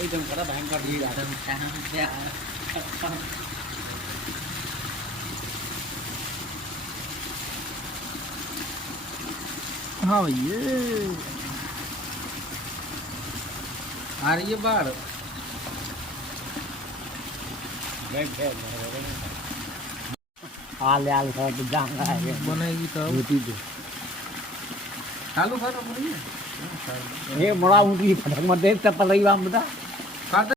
एकदम करा भयंकर भीड़ आता हाँ भैया आ रही है बाढ़। हाल हाल कर तो जाऊंगा बनेगी तो रोटी दे चालू कर रही है ये बड़ा ऊँटी फटक मत दे तब पलई बाम बता कर